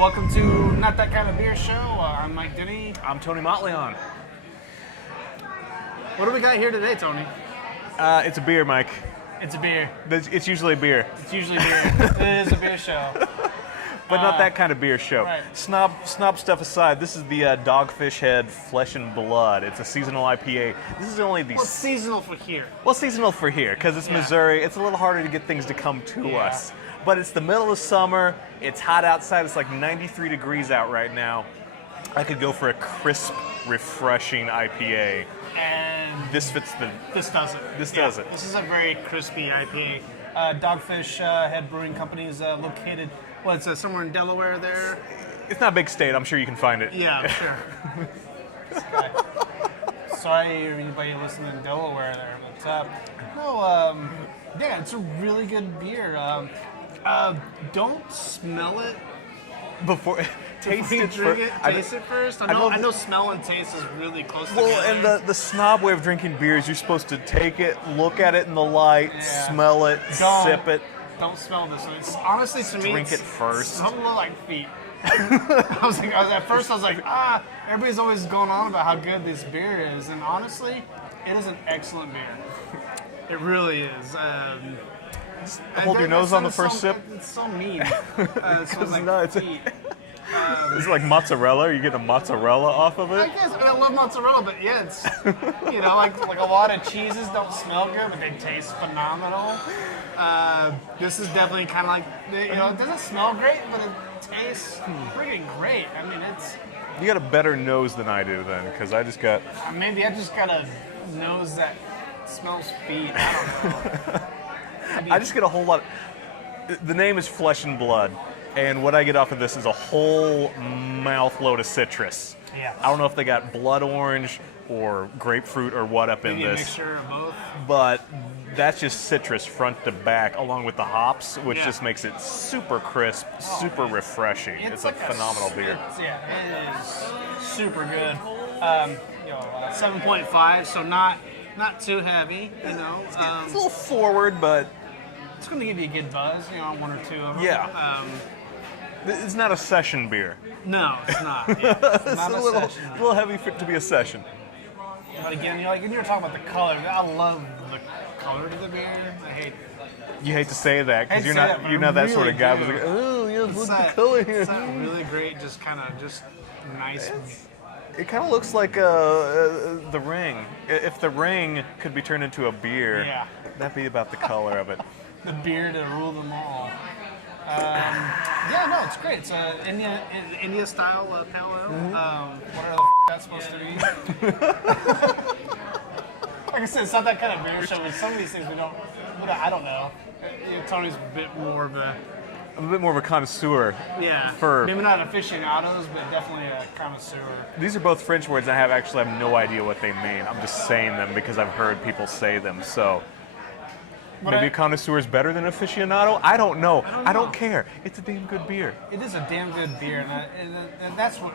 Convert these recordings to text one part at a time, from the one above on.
Welcome to Not That Kind of Beer Show. I'm Mike Denny. I'm Tony Motley. What do we got here today, Tony? It's a beer, Mike. It's a beer. It's usually a beer. It's usually beer. It is a beer show. But not that kind of beer show. Right. Snob stuff aside, this is the Dogfish Head Flesh and Blood. It's a seasonal IPA. This is only the... Well, it's seasonal for here. Well, seasonal for here, because it's Missouri. It's a little harder to get things to come to us. But it's the middle of summer. It's hot outside. It's like 93 degrees out right now. I could go for a crisp, refreshing IPA. And this fits the... This does it. This does it. This is a very crispy IPA. Dogfish Head Brewing Company is located... Well, it's somewhere in Delaware there. It's not a big state. I'm sure you can find it. Yeah, I'm sure. Sorry, anybody listening in Delaware there. But, yeah, it's a really good beer. Don't smell it before taste it. Taste it first. I know smell and taste is really close together. Well, and the snob way of drinking beer is you're supposed to take it, look at it in the light, smell it, sip it. Don't smell this one. It's honestly to me. Drink it first. Something like feet. At first I was like, everybody's always going on about how good this beer is, and honestly, it is an excellent beer. It really is. Hold your nose on the first sip. It's so mean. It smells like feet. Is it like mozzarella? Are you getting a mozzarella off of I it? guess I love mozzarella, but yeah, it's like a lot of cheeses don't smell good, but they taste phenomenal. This is definitely kind of like it doesn't smell great, but it tastes freaking great. I mean, it's. You got a better nose than I do then, because I just got. Maybe I just got a nose that smells feet. I don't know. I just get a whole lot. The name is Flesh and Blood. And what I get off of this is a whole mouth load of citrus. Yeah. I don't know if they got blood orange or grapefruit or what up in Maybe this. a mixture of both. But that's just citrus front to back, along with the hops, which just makes it super crisp, super refreshing. It's like a phenomenal beer. It is super good. 7.5, so not too heavy. It's a little forward, but it's going to give you a good buzz. One or two of them. Yeah. It's not a session beer. No, it's not. Yeah, it's not a little heavy to be a session. But again, you were talking about the color. I love the color of the beer. You hate to say that because you're not that sort of guy who's like, oh yes, look at the color here. It's not really great, just nice. It kind of looks like the Ring. If the Ring could be turned into a beer, that'd be about the color of it. The beer to rule them all. It's great. It's an India style pale ale. Whatever the that's supposed to be. Like I said, it's not that kind of beer show. But some of these things I don't know. Tony's a bit more of a. I'm a bit more of a connoisseur. Yeah. Maybe not aficionados, but definitely a connoisseur. These are both French words. I have no idea what they mean. I'm just saying them because I've heard people say them. So. Maybe a connoisseur is better than aficionado? I don't know. I don't care. It's a damn good beer. It is a damn good beer, and that's what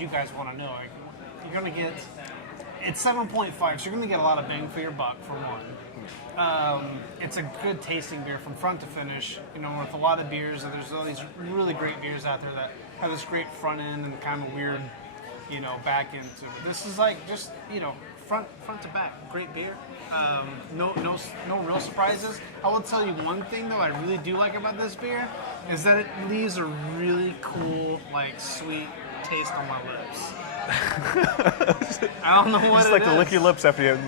you guys want to know. Like, you're going to get... It's 7.5, so you're going to get a lot of bang for your buck, for one. It's a good tasting beer from front to finish. With a lot of beers, there's all these really great beers out there that have this great front end and kind of weird, back end to it. This is like just, front to back, great beer. No real surprises. I will tell you one thing though I really do like about this beer is that it leaves a really cool, sweet taste on my lips. I don't know what it's like to lick your lips after you.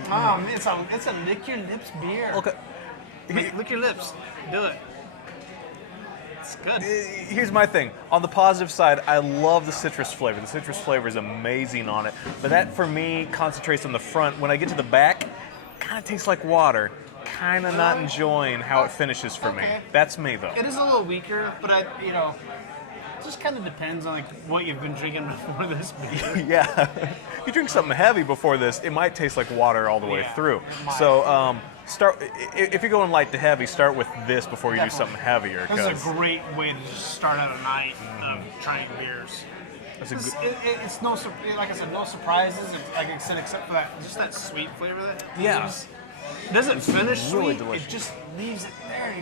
It's a lick your lips beer. Okay. Lick your lips. Do it. It's good. Here's my thing. On the positive side, I love the citrus flavor. The citrus flavor is amazing on it. But that, for me, concentrates on the front. When I get to the back, kind of tastes like water. Kind of not enjoying how it finishes for me. That's me, though. It is a little weaker, but it just kind of depends on what you've been drinking before this beer. Yeah. If you drink something heavy before this, it might taste like water all the way through. So, if you're going light to heavy, start with this before you do something heavier. This is a great way to just start out a night of trying beers. It's like I said, no surprises. Like I said, except for that sweet flavor that it leaves. It doesn't finish really sweet. delicious. It just leaves it there.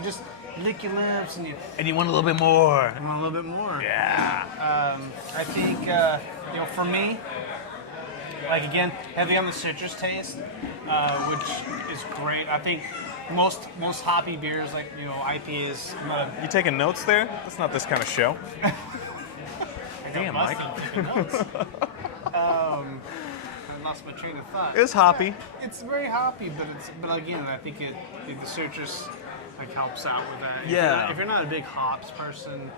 lick your lips, and And you want a little bit more. you want a little bit more. Yeah. I think, for me, like again, heavy on the citrus taste, which is great. I think most hoppy beers, like IPAs, I'm not a You taking notes there? That's not this kind of show. Damn, Mike. I lost my train of thought. It's hoppy. It's very hoppy, but again, I think the citrus helps out with that. Yeah. If you're not a big hops person,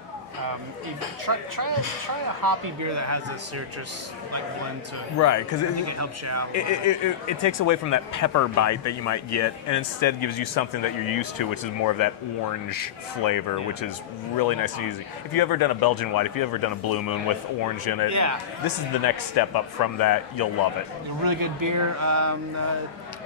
try a hoppy beer that has a citrus blend to it. Right, because I think it helps you out. it takes away from that pepper bite that you might get, and instead gives you something that you're used to, which is more of that orange flavor, which is really nice and easy. If you've ever done a Belgian white, if you've ever done a Blue Moon with orange in it, this is the next step up from that. You'll love it. A really good beer.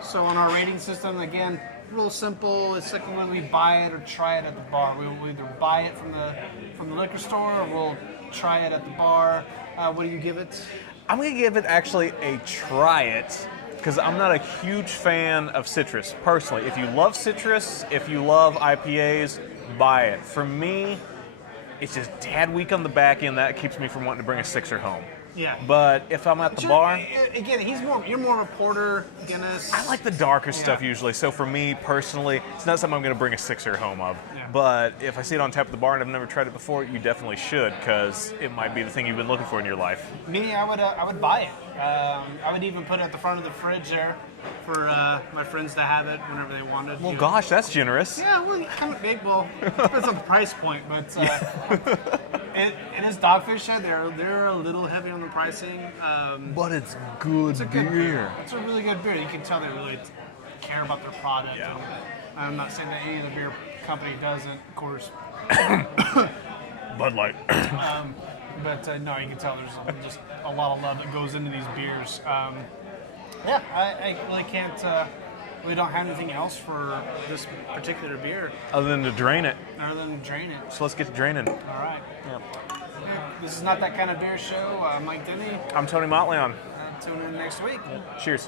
So on our rating system, again, real simple. It's like when we buy it or try it at the bar. We'll either buy it from the liquor store or we'll try it at the bar. What do you give it? I'm going to give it actually a try it, because I'm not a huge fan of citrus, personally. If you love citrus, if you love IPAs, buy it. For me, it's just tad weak on the back end. That keeps me from wanting to bring a sixer home. Yeah. But if I'm at the bar, again, you're more of a porter, Guinness. I like the darker stuff usually. So for me personally, it's not something I'm going to bring a sixer home of. Yeah. But if I see it on tap at the bar and I've never tried it before, you definitely should, because it might be the thing you've been looking for in your life. Me, I would buy it. I would even put it at the front of the fridge there for my friends to have it whenever they wanted. Well, gosh, that's generous. Yeah, well, kind of big. Well, it depends on the price point, but it is Dogfish Head. They're a little heavy on the pricing. But it's good beer. It's a really good beer. You can tell they really care about their product. Yeah. And I'm not saying that any of the beer company doesn't, of course. Bud Light. But no, you can tell there's just a lot of love that goes into these beers. I really can't. We don't have anything else for this particular beer Other than to drain it. other than drain it. So let's get to draining. All right. This is Not That Kind of Beer Show. I'm Mike Denny. I'm Tony Motley on. Tune in next week. Cheers.